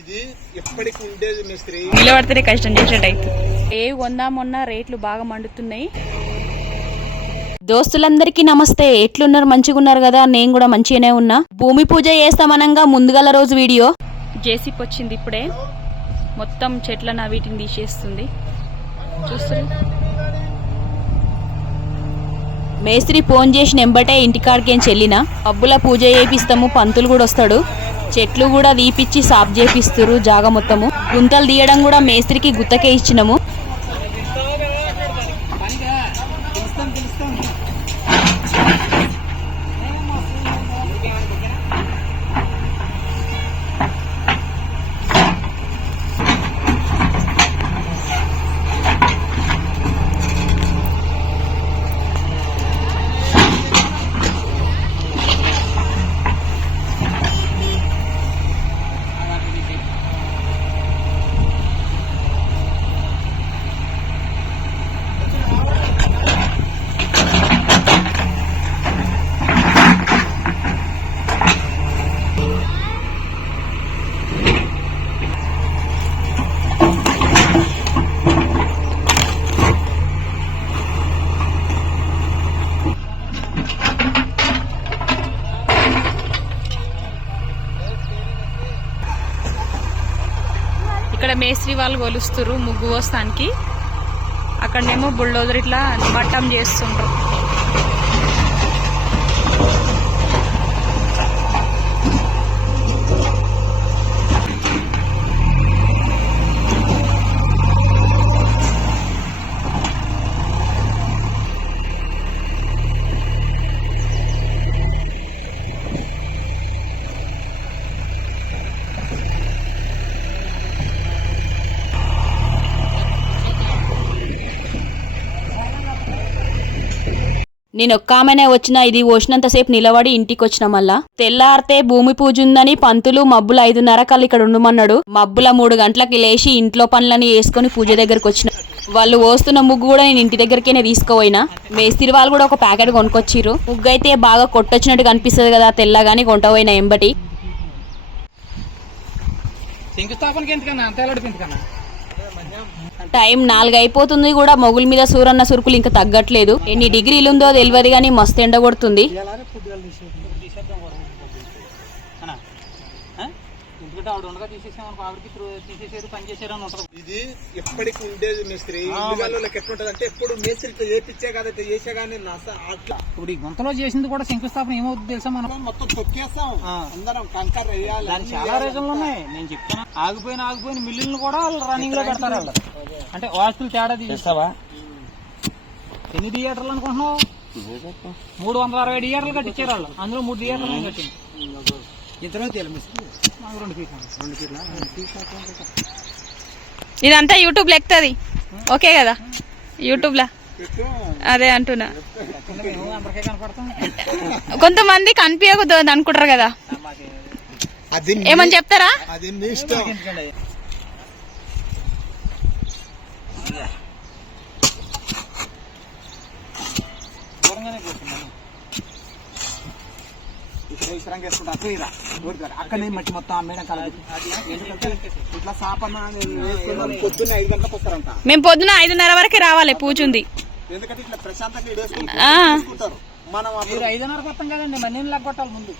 ఇది ఎప్పటికి ఉండేది మిస్త్రి నిలబడితేనే కష్టం చేసేటైతే ఏ కొందామన్నా రేట్లు బాగా మండుతున్నాయి. దోస్తులందరికీ నమస్తే. ఎట్లున్నారు? మంచిగా ఉన్నారు కదా? నేను కూడా మంచిగానే ఉన్నా. భూమి పూజ చేస్తామనంగా ముందుగల రోజు వీడియో. జేసీప్ వచ్చింది ఇప్పుడే. మొత్తం చెట్లను వీటిని తీసేస్తుంది. చూస్తారు మేస్త్రి ఫోన్ చేసిన ఎంబటే ఇంటికాడికేం చెల్లిన? అబ్బుల పూజ చేపిస్తాము పంతులు కూడా వస్తాడు. చెట్లు కూడా తీపిచ్చి సాఫ్ చేపిస్తురు జాగ మొత్తము. గుంతలు తీయడం కూడా మేస్త్రికి గుత్తకే ఇచ్చినాము. మేస్త్రి వాళ్ళు కొలుస్తారు ముగ్గు పోస్తానికి అక్కడనేమో బుల్డోజర్ ఇట్లా మట్టం చేస్తుండ్రు. నేను ఒక్క ఆమెనే వచ్చిన ఇది పోసినంతసేపు నిలబడి ఇంటికి వచ్చిన మళ్ళా. తెల్లారితే భూమి పూజ ఉందని పంతులు మబ్బుల ఐదున్నర కల్లా ఇక్కడ ఉండమన్నాడు. మబ్బుల మూడు గంటలకి లేచి ఇంట్లో పనులని వేసుకొని పూజ దగ్గరకు వచ్చిన వాళ్ళు పోస్తున్న ముగ్గు కూడా నేను ఇంటి దగ్గరికేనే తీసుకుపోయినా. మేస్త్రి వాళ్ళు కూడా ఒక ప్యాకెట్ కొనుక్కొచ్చిర్రు. ముగ్గు అయితే బాగా కొట్టొచ్చినట్టు కనిపిస్తుంది కదా తెల్లగాని కొంటపోయిన ఎంబటి. శంకుస్థాపనకి ఎందుకన్నా? అంత ఎందుకన్నా? టైం నాలుగు అయిపోతుంది కూడా మొగుల మీద సూరన్న సురుకులు ఇంకా తగ్గట్లేదు. ఎన్ని డిగ్రీలు ఉందో తెలియదు కానీ మస్తు ఎండ కొడుతుంది తీసేద్దాం అన్నా ఆ? ఆవిడ ఉండగా తీసేసామనుకో ఆవిడకి త్రూ- తీసేసారు పని చేశారు అని ఉంటుంది. ఇది ఎప్పటికి ఉండేది మిస్త్రి ఇల్లుగాళ్ళకి ఎట్లుంటది అంటే ఎప్పుడు మేస్త్రి ఇట్లా చేపించే కదా చేసే కానీ అట్లా. ఇప్పుడు ఈ గుంతలో చేసింది కూడా శంకుస్థాపన ఏమవుతుంది తెలుసా మనం మొత్తం తొక్కేస్తాం. అందరం కంకర్ వేయాలి దానికి చాలా రీజన్లు ఉన్నాయి. నేను చెప్తాను ఆగిపోయిన ఆగిపోయిన మిల్లులను కూడా వాళ్ళు రన్నింగ్లో పెడతారు వాళ్ళు. అంటే వాస్తులు తేడా తీసేస్తావా ఎన్ని థియేటర్లు అనుకుంటున్నావు? మూడు వందల అరవై థియేటర్లు కట్టించారు వాళ్ళు. అందులో మూడు థియేటర్లు కట్టింది. ఇదంతా యూట్యూబ్ లెక్తది ఓకే కదా? యూట్యూబ్ లా? పెట్టు అదే అంటున్నా. కొంతమంది కనిపించకూడదు అనుకుంటారు కదా? ఏమని చెప్తారా? అది మీ ఇష్టం ఎందుకండి దూరంగానే కూర్చున్నాను విశ్రాంతి వేసుకుంటా అక్కడ అక్కడ మట్టి మొత్తం ఆ మేడం కలదు ఇట్లా సాపన్న వేసుకున్నాం పొద్దున్న ఐదు గంటలకు వస్తారంట మేము పొద్దున ఐదున్నర వరకే రావాలి పూజ ఉంది ఎందుకంటే ఇట్లా ప్రశాంతంగా ఇడేసుకుంటారు ఆ, మనం మీరు అప్పుడు ఐదున్నర కొత్తం కదండి మన్యం లెక్కొట్టాలి ముందు.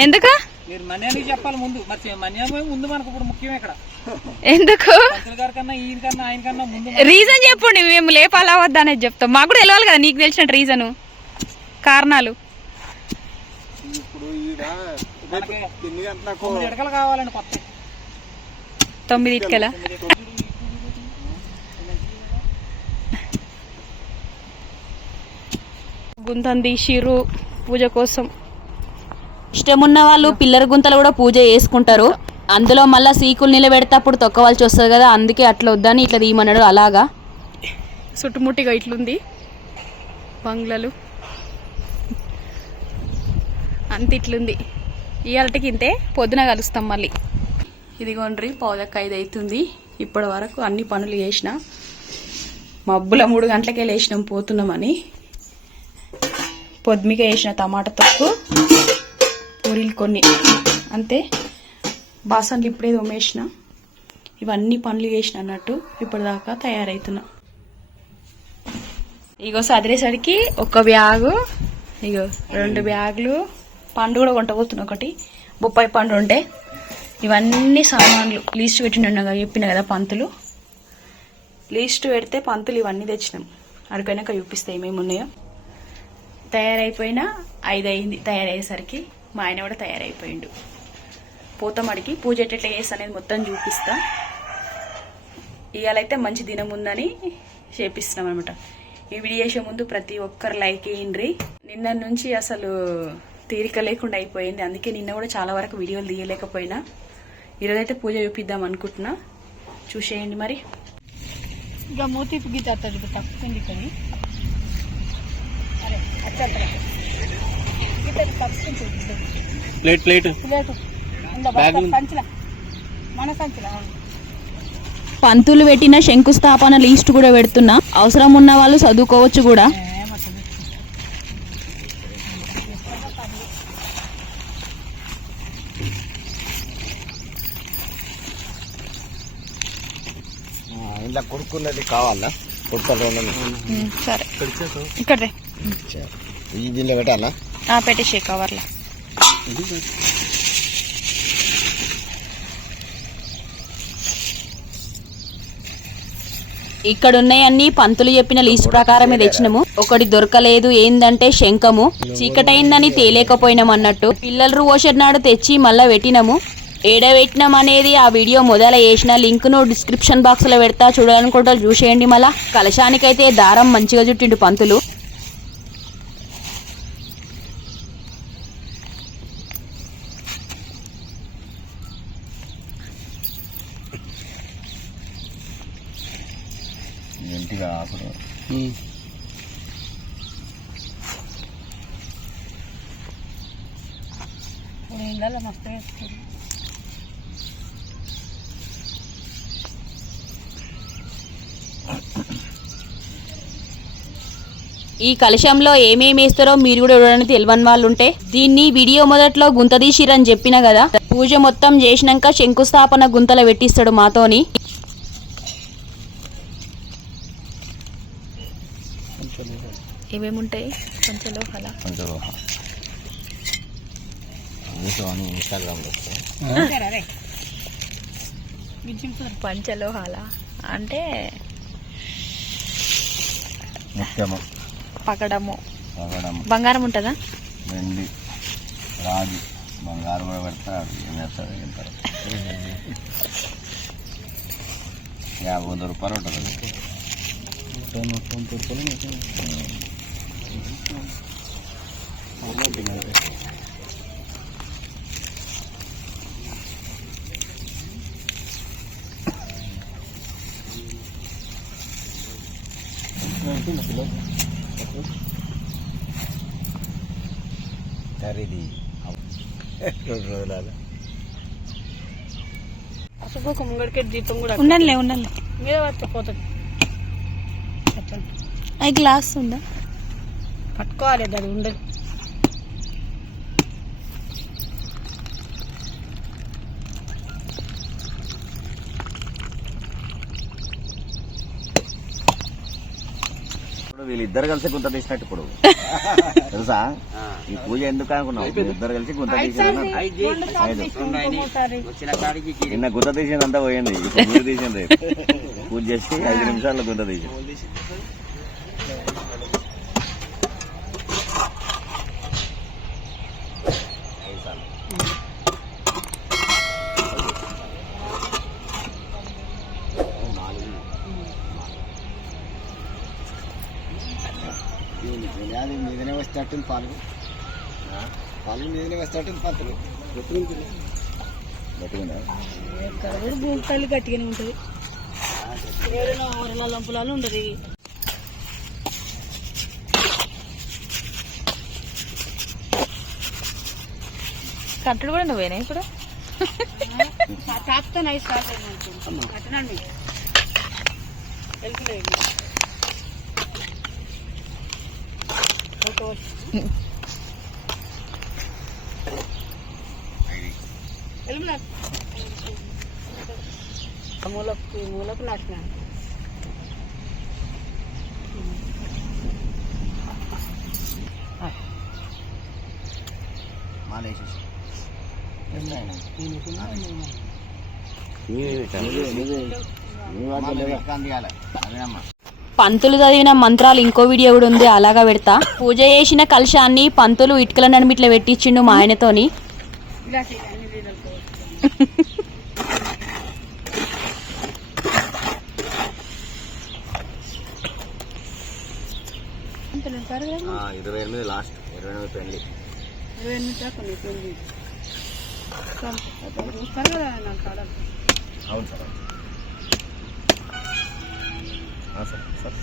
ఎందుకు? మీరు మన్యానికి చెప్పాలి ముందు. మరి మన్యమే ముందు మనకు ఇప్పుడు ముఖ్యం ఇక్కడ. ఎందుకు? పంతులు గారి కన్నా ఈయన కన్నా ఆయన కన్నా ముందు రీజన్ చెప్పండి మేము లేపాలా వద్దా అనేది చెప్తాం. మాకు కూడా తెలియాలి కదా నీకు తెలిసిన రీజను కారణాలు ఇప్పుడు ఈడ మనకి ఎన్ని గంటలకు తొమ్మిది ఎడకలు కావాలండి కొత్త. తొమ్మిది ఇటుకల? గుంతం తీసిర్రు పూజ కోసం. ఇష్టమున్న వాళ్ళు పిల్లల గుంతలు కూడా పూజ చేసుకుంటారు. అందులో మళ్ళీ సీకులు నిలబెడితే అప్పుడు తొక్కవలసి వస్తుంది కదా అందుకే అట్లా వద్దని ఇట్లా తీయమన్నాడు అలాగా. చుట్టుముట్టిగా ఇట్లుంది. బంగ్లాలు. అంత ఇట్లుంది. ఇవాళకి ఇంతే పొద్దున కలుస్తాం మళ్ళీ. ఇదిగోండ్రి పౌదక్క ఐదు అవుతుంది ఇప్పటి వరకు అన్ని పనులు చేసిన. మబ్బుల మూడు గంటలకే లేచినాం పోతున్నామని. పొద్దుమిక వేసిన టమాటా తొక్కు పూరీలు కొన్ని. అంతే. బాసన్లు ఇప్పుడే తోమేసిన. ఇవన్నీ పనులు చేసిన అన్నట్టు ఇప్పటిదాకా తయారవుతున్నా ఇగో సదిరేసరికి ఒక బ్యాగు ఇగో రెండు బ్యాగులు పండు కూడా కొంటపోతున్నా ఒకటి. బొప్పాయి పండు ఉంటే ఇవన్నీ సామాన్లు. లీస్ట్ పెట్టిన చెప్పిన కదా పంతులు. లీస్ట్ పెడితే పంతులు ఇవన్నీ తెచ్చినాం. అడిపోయినాక చూపిస్తే ఏమేమి ఉన్నాయో. తయారైపోయినా ఐదు అయింది తయారయ్యేసరికి మా ఆయన కూడా తయారైపోయిండు. పోతమడికి పూజ ఎట్లా చేస్తా అనేది మొత్తం చూపిస్తా. ఇవాళైతే మంచి దినం ఉందని చేపిస్తున్నాం అనమాట ఈ వీడియో చేసే ముందు ప్రతి ఒక్కరు లైక్ వేయండి నిన్న నుంచి అసలు తీరిక లేకుండా అయిపోయింది. అందుకే నిన్న కూడా చాలా వరకు వీడియోలు తీయలేకపోయినా. ఈరోజైతే పూజ చూపిద్దాం అనుకుంటున్నా. చూసేయండి మరి. ఇక మూతి గీత తప్పుకుంది కానీ ప్లేట్ ప్లేట్. మన సంచుల. పంతులు పెట్టిన శంకుస్థాపన లీస్ట్ కూడా పెడుతున్నా. అవసరం ఉన్న వాళ్ళు చదువుకోవచ్చు కూడా. ఇలా కొడుకున్నది కావాలా? కొడుకులు సరే. ఇక్కడ. ఈ దీనిలో పెట్టాలా? పెట్టేసే కవర్లా. ఇక్కడ ఉన్నాయన్ని పంతులు చెప్పిన లీస్ట్ ప్రకారమే తెచ్చినాము. ఒకటి దొరకలేదు ఏందంటే శంఖము. చీకటైందని తేలేకపోయినాం అన్నట్టు పిల్లలు ఓషర్ తెచ్చి మళ్ళా పెట్టినాము. ఎడపెట్టినాం అనేది ఆ వీడియో మొదల వేసిన లింక్ను డిస్క్రిప్షన్ బాక్స్లో పెడతా. చూడాలనుకుంటా చూసేయండి మళ్ళీ. కలశానికైతే దారం మంచిగా చుట్టిండు పంతులు ఇంటిగా అప్పుడు ఇప్పుడు ఇళ్ళలో మస్తు వేస్తుంది ఈ కలశంలో ఏమేమి వేస్తారో మీరు కూడా చూడడానికి తెలియని వాళ్ళు ఉంటే దీన్ని వీడియో మొదట్లో గుంత తీసిరని చెప్పిన కదా. పూజ మొత్తం చేసినాక శంకుస్థాపన గుంతల పెట్టిస్తాడు మాతోని. పంచలోహాల. పంచలోహ. అంటే పగడము. పగడం బంగారం ఉంటుందా? వెండి రాగి బంగారు కూడా ఏం వెళ్తారు యాభై వంద రూపాయలు ఉంటుంది. ముంగడికి దీపం కూడా ఉండండిలే ఉండండి మీద పట్టుకుపోతుంది చెప్పండి. అది గ్లాస్ ఉందా? పట్టుకోవాలి అది ఉండదు. ఇప్పుడు వీళ్ళిద్దరు కలిసి గుంత తీసినట్టు ఇప్పుడు. తెలుసా? ఈ పూజ ఎందుకు అనుకున్నావు? ఇద్దరు కలిసి గుంత తీసిన నిన్న గుంత తీసింది అంతా పోయింది. ఇప్పుడు మీరు తీసింది పూజ చేసి ఐదు నిమిషాల్లో గుంత తీసింది వచ్చేటట్టు పాలు. పాలు మీదనే వచ్చేటట్టు పంతులు గట్టిగా గట్టిగానే. ఉంటుంది. ఏదైనా ఊరల లంపులాలు ఉండదు కట్టడు కూడా నువ్వేనా ఇప్పుడు? తాపుతో నైస్ కట్టనండి tôi Alam na. Kamulok, kamulok na siya. Malaysia. Ini ini ini ini ini ini ini ini ini ini ini ini పంతులు చదివిన మంత్రాలు ఇంకో వీడియో కూడా ఉంది అలాగా పెడతా పూజ చేసిన కలశాన్ని పంతులు ఇటుకల నడిమిట్ల పెట్టించిండు మా ఆయనతోని ఇలా అన్ని నీళ్ళతో అంత నింపారు కదా ఇరవై ఎనిమిది లాస్ట్ ఇరవై ఎనిమిది పెళ్ళి ఇరవై ఎనిమిది దాకా నీకు ఉంది చూస్తారు కదా నాకు కాడ అవును సార్ సార్ సార్.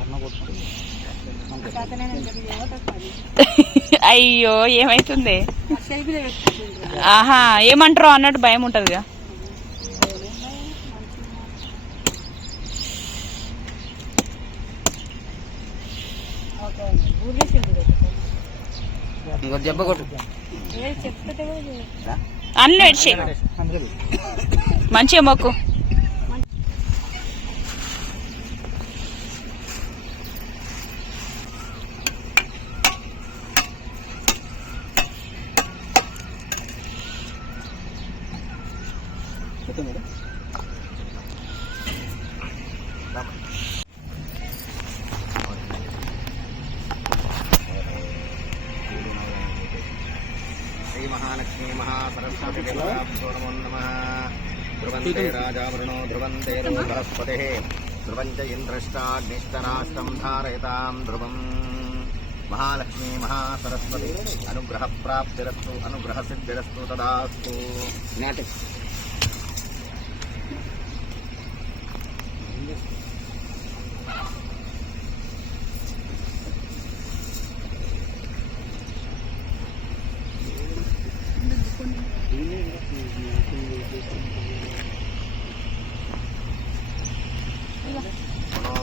అన్న అయ్యో ఏమైతుంది? ఆహా ఏమంటారో అన్నట్టు భయం ఉంటుందిగా. ఒక ఊరిలో సెల్ఫీ మహాలక్ష్మీ మహాసరస్వతి నమో. నమ ధ్రువంతే రాజావృణో ధ్రువంతే బృహస్పతి. ధ్రువం చ ఇంద్రష్టాగ్నిష్టరాష్టం ధారయతాం ధ్రువం. మహాలక్ష్మీ మహాసరస్వతి అనుగ్రహ ప్రాప్తిరస్తు అనుగ్రహ సిద్ధిరస్తు తదాస్తు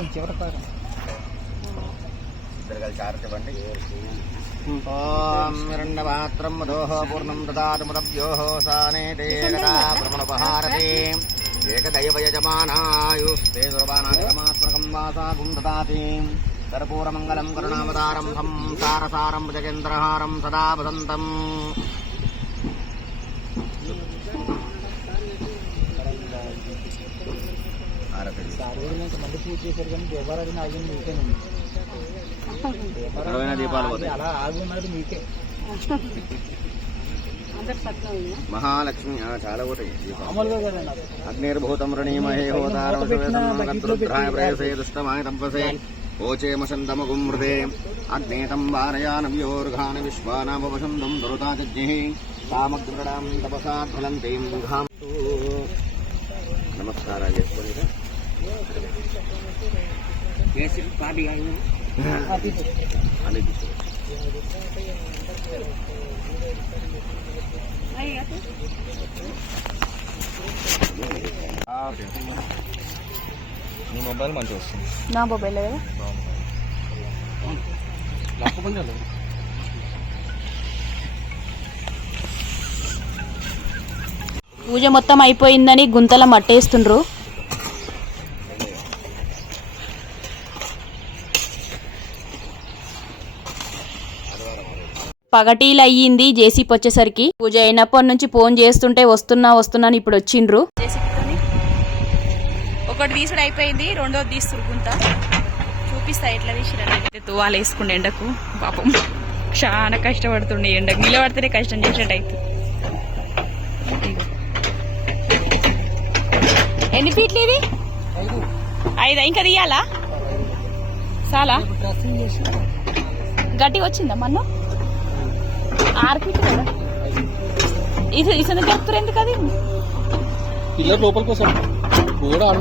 చేస్తాం చివరి కారం. ఓం హిరణ్యపాత్రం మధోః పూర్ణం దదాతు ముదభ్యోః సానే తే గదా బ్రహ్మణోపహారతే ఏకదైవయజమానాయుస్తే దుర్బానాగమాత్మకం వాసాగుం దదాతి. కర్పూరమంగళం కరుణావతారం సంసారసారం భుజగేంద్రహారం సదా వసంతం. హారతి మంది పూజ చేశారు కానీ దేవాలయం ఆగింది మీకేనండి ఇరవై దీపాలు పోతాయి. అలా ఆగి ఉన్నది మీకే. మహాలక్ష్మి చాలా పోతాయి. అగ్నిర్భూతం వృణీమహే హోతారవృద్రాయ ప్రేయసే దుష్టమాయ తపసే ఓచేమశంతమగుం మృదే అగ్నేతం వారయానవ్యోర్ఘాన విశ్వానామవశందం దురుతాజ్ఞి కామగ్రడాం తపసా ఫలంతీం నమస్కారాలు అటు. నీ మొబైల్ మంచిగా వస్తుంది నా మొబైల్ కదా? పూజ మొత్తం అయిపోయిందని గుంతల మట్టేస్తుండ్రు. పగటీలు అయ్యింది జేసీపీ వచ్చేసరికి. పూజ అయినప్పటి నుంచి ఫోన్ చేస్తుంటే వస్తున్నా వస్తున్నా అని ఇప్పుడు వచ్చిండ్రు. ఒకటి తీసుడు అయిపోయింది రెండోది తీస్తురు గుంత. చూపిస్తా ఎట్లా తీసిరండి తువాలు వేసుకుండే ఎండకు పాపం చాలా కష్టపడుతుండే ఎండకు నిలబడితేనే కష్టం చేసేట అయితే ఎన్ని ఫీట్లు ఇది? ఐదా. ఇంకా తీయాలా? చాలా గట్టి వచ్చిందా మొన్న? ఆరు ఫీట్ కదా ఇది ఇసందుకు చెప్తారు ఎందుకు అది? పిల్లలు లోపలికి వస్తాం కూడా ఆడ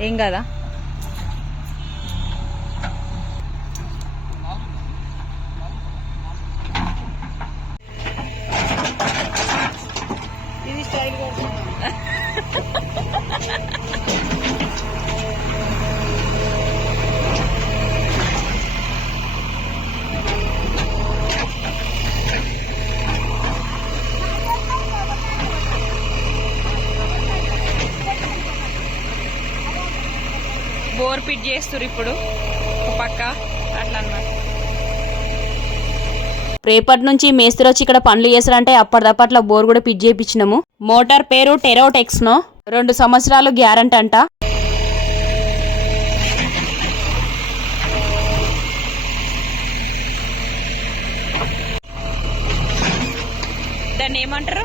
ఏం కదా? బోర్ పిట్ చేస్తారు ఇప్పుడు. ఒక పక్క అట్లా అన్నమాట. రేపటి నుంచి మేస్త్రి వచ్చి ఇక్కడ పనులు చేస్తారంటే అప్పటిదప్పట్ల బోర్ కూడా పిట్ చేయించినాము. మోటార్ పేరు టెరోటెక్స్ నో? రెండు సంవత్సరాలు గ్యారంటీ అంట. దాన్ని ఏమంటారు?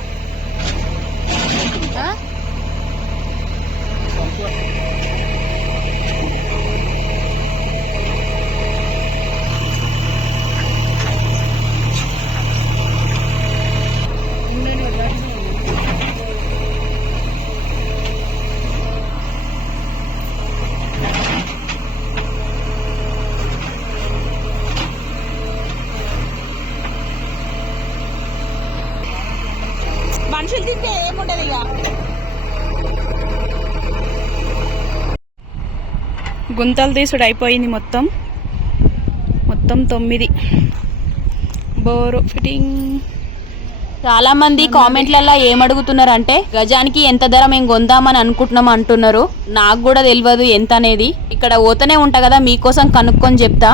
గుంతలు తీసుడు అయిపోయింది మొత్తం. మొత్తం తొమ్మిది. Bore fitting. చాలా మంది కామెంట్లలో ఏమడుగుతున్నారంటే గజానికి ఎంత ధర మేము కొందామని అనుకుంటున్నాం అంటున్నారు. నాకు కూడా తెలియదు ఎంత అనేది. ఇక్కడ పోతూనే ఉంటా కదా మీకోసం కనుక్కొని చెప్తా.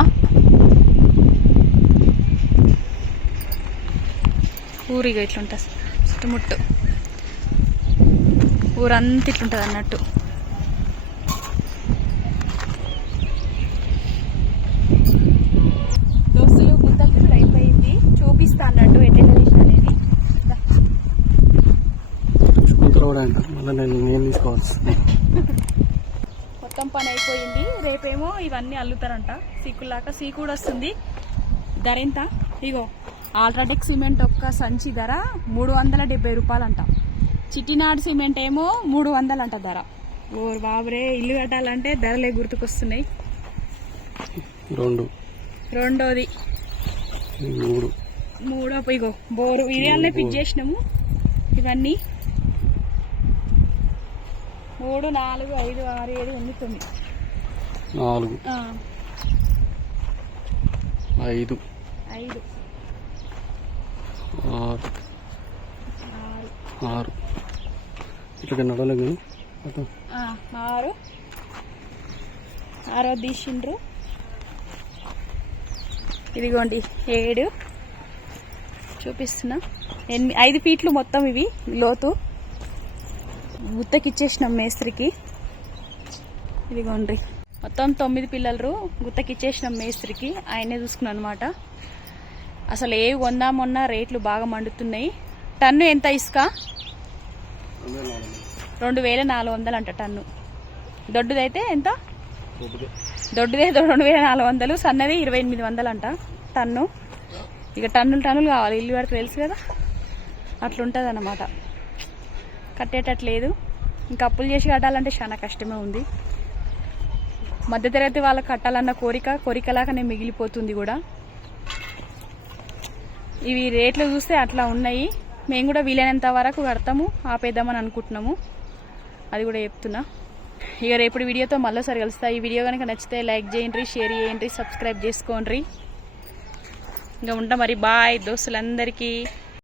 ఊరిగా ఇట్లుంటుంది. చుట్టుముట్టు. ఊరంతా ఇట్లుంటుంది అన్నట్టు దోస్తులు గుంతలు కూడా అయిపోయింది చూపిస్తా అన్నట్టు ఎట్లా చేసిన అనేది. మొత్తం పని అయిపోయింది. రేపేమో ఇవన్నీ అల్లుతారంట. సీకులాక సీ కూడా వస్తుంది. ధర ఎంత? ఇగో ఆల్ట్రాటెక్ సిమెంట్ ఒక్క సంచి ధర మూడు వందల డెబ్బై రూపాయలంట. చిట్టినాడు సిమెంట్ ఏమో మూడు వందలంట ధర. ఓ బాబరే ఇల్లు కట్టాలంటే ధరలే గుర్తుకొస్తున్నాయి. రెండు. రెండోది. మూడు. మూడో ఇగో బోరు ఇడియాలనే పిక్ చేసినాము. ఇవన్నీ. మూడు నాలుగు ఐదు ఆరు ఏడు ఎనిమిది తొమ్మిది. నాలుగు. ఐదు. ఐదు. ఆరు. ఆరు. ఇట్లా ఆరు. ఆరో తీసిండ్రు. ఇదిగోండి ఏడు. చూపిస్తున్నా. ఎనిమిది ఐదు ఫీట్లు మొత్తం ఇవి లోతు. గుత్తకిచ్చేసినాం మేస్త్రికి. ఇదిగోండి. మొత్తం తొమ్మిది పిల్లలు గుత్తకిచ్చేసినాం మేస్త్రికి. ఆయనే చూసుకున్నాను అనమాట అసలు ఏ కొందామన్నా రేట్లు బాగా మండుతున్నాయి. టన్ను ఎంత ఇసుక? రెండు వేల నాలుగు వందలు అంట టన్ను. దొడ్డుదైతే ఎంత? దొడ్డుదే రెండు వేల నాలుగు వందలు సన్నది ఇరవై ఎనిమిది వందలు అంట టన్ను. ఇక టన్నులు టన్నులు కావాలి. ఇల్లు వరకు తెలుసు కదా? అట్లుంటుంది అనమాట కట్టేటట్లేదు. ఇంకా అప్పులు చేసి కట్టాలంటే చాలా కష్టమే ఉంది. మధ్యతరగతి వాళ్ళకి కట్టాలన్న కోరిక కోరికలాగానే మిగిలిపోతుంది కూడా. ఇవి రేట్లు చూస్తే అట్లా ఉన్నాయి. మేము కూడా వీలైనంత వరకు కడతాము ఆపేద్దామని అనుకుంటున్నాము. అది కూడా చెప్తున్నా. ఇక రేపు వీడియోతో మళ్ళీసారి కలుస్తా. ఈ వీడియో కనుక నచ్చితే లైక్ చేయండి షేర్ చేయండి సబ్స్క్రైబ్ చేసుకోండి. ఇంకా ఉంటా మరి. బాయ్ దోస్తులందరికీ.